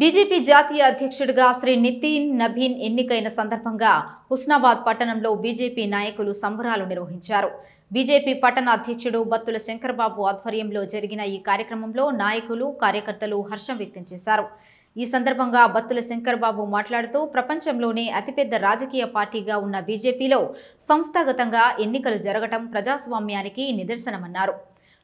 BJP జాతీయ అధ్యక్షుడిగా శ్రీ నితిన్ నబీన్ ఎన్నికైన సందర్భంగా హుస్నాబాద్ పట్టణంలో బీజేపీ నాయకులు సంబరాలు నిర్వహించారు. బీజేపీ పట్టణ అధ్యక్షుడు బత్తుల శంకర్బాబు ఆధ్వర్యంలో జరిగిన ఈ కార్యక్రమంలో నాయకులు, కార్యకర్తలు హర్షం వ్యక్తం చేశారు. ఈ సందర్భంగా బత్తుల శంకర్బాబు మాట్లాడుతూ ప్రపంచంలోనే అతిపెద్ద రాజకీయ పార్టీగా ఉన్న బీజేపీలో సంస్థాగతంగా ఎన్నికలు జరగటం ప్రజాస్వామ్యానికి నిదర్శనమన్నారు.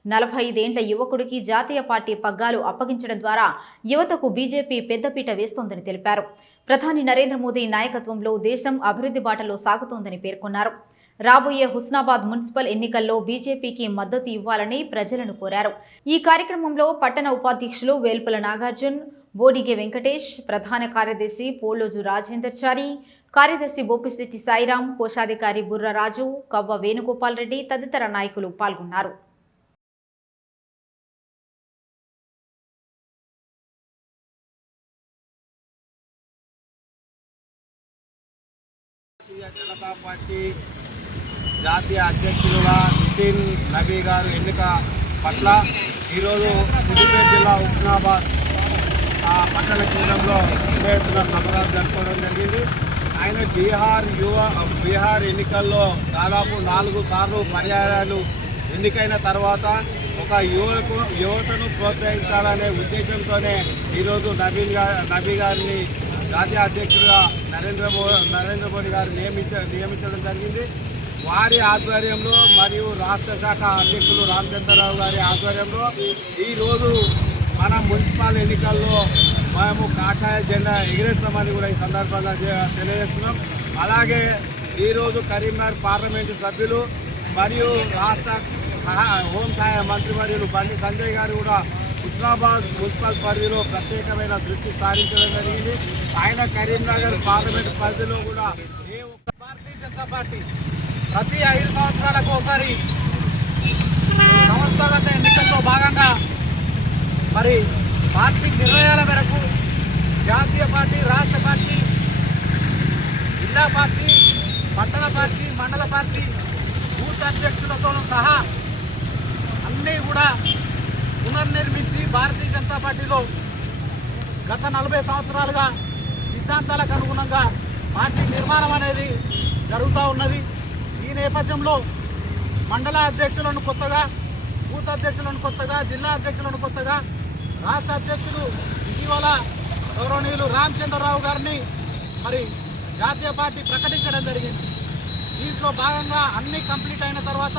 45 ఏండ్ల యువకుడికి జాతీయ పార్టీ పగ్గాలు అప్పగించడం ద్వారా యువతకు బీజేపీ పెద్దపీట వేస్తోందని తెలిపారు. ప్రధాని నరేంద్ర మోదీ నాయకత్వంలో దేశం అభివృద్ధి బాటలో సాగుతోందని పేర్కొన్నారు. రాబోయే హుస్నాబాద్ మున్సిపల్ ఎన్నికల్లో బీజేపీకి మద్దతు ఇవ్వాలని ప్రజలను కోరారు. ఈ కార్యక్రమంలో పట్టణ ఉపాధ్యక్షులు వేల్పుల నాగార్జున్, బోడిగే వెంకటేష్, ప్రధాన కార్యదర్శి పోలోజు రాజేందర్చారి, కార్యదర్శి బోపిశెట్టి సాయిరాం, కోశాధికారి బుర్రరాజు, కవ్వ వేణుగోపాల్ రెడ్డి తదితర నాయకులు పాల్గొన్నారు. జనతా పార్టీ జాతీయ అధ్యక్షులుగా నితిన్ నబీ గారు ఎన్నిక పట్ల ఈరోజు సిద్దిపేట జిల్లా హుస్నాబాద్ పట్టణ కేంద్రంలో సంబరాలు జరుపుకోవడం జరిగింది. ఆయన బీహార్ ఎన్నికల్లో దాదాపు 4 సార్లు పర్యాయాలు ఎన్నికైన తర్వాత ఒక యువతను ప్రోత్సహించాలనే ఉద్దేశంతోనే ఈరోజు నబీ గారిని జాతీయ అధ్యక్షుడిగా నరేంద్ర మోడీ గారు నియమించడం జరిగింది. వారి ఆధ్వర్యంలో మరియు రాష్ట్ర శాఖ అధ్యక్షులు రామచంద్రరావు గారి ఆధ్వర్యంలో ఈరోజు మన మున్సిపల్ ఎన్నికల్లో మేము కాషాయ జెండా ఎగిరేస్తామని కూడా ఈ సందర్భంగా తెలియజేస్తున్నాం. అలాగే ఈరోజు కరీంనగర్ పార్లమెంటు సభ్యులు మరియు రాష్ట్ర హోంశాఖ మంత్రి మరియు బండి సంజయ్ గారు కూడా హుస్నాబాద్ మున్సిపల్ పరిధిలో ప్రత్యేకమైన దృష్టి సారించడం జరిగింది. ఆయన కరీంనగర్ పార్లమెంట్ పరిధిలో కూడా భారతీయ జనతా పార్టీ ప్రతి 5 సంవత్సరాలకు ఒకసారి సంస్థాగత ఎన్నికల్లో భాగంగా మరి పార్టీ నిర్ణయాల మేరకు జాతీయ పార్టీ, రాష్ట్ర పార్టీ, జిల్లా పార్టీ, పట్టణ పార్టీ, మండల పార్టీ, బూత్ అధ్యక్షులతో సహా అన్నీ కూడా పునర్నిర్మించి భారతీయ జనతా పార్టీలో గత 40 సంవత్సరాలుగా సిద్ధాంతాలకు అనుగుణంగా పార్టీ నిర్మాణం అనేది జరుగుతూ ఉన్నది. ఈ నేపథ్యంలో మండల అధ్యక్షులను కొత్తగా, బూత్ అధ్యక్షులను కొత్తగా, జిల్లా అధ్యక్షులను కొత్తగా, రాష్ట్ర అధ్యక్షులు ఇటీవల గౌరవనీయులు రామచంద్రరావు గారిని మరి జాతీయ పార్టీ ప్రకటించడం జరిగింది. దీంట్లో భాగంగా అన్నీ కంప్లీట్ అయిన తర్వాత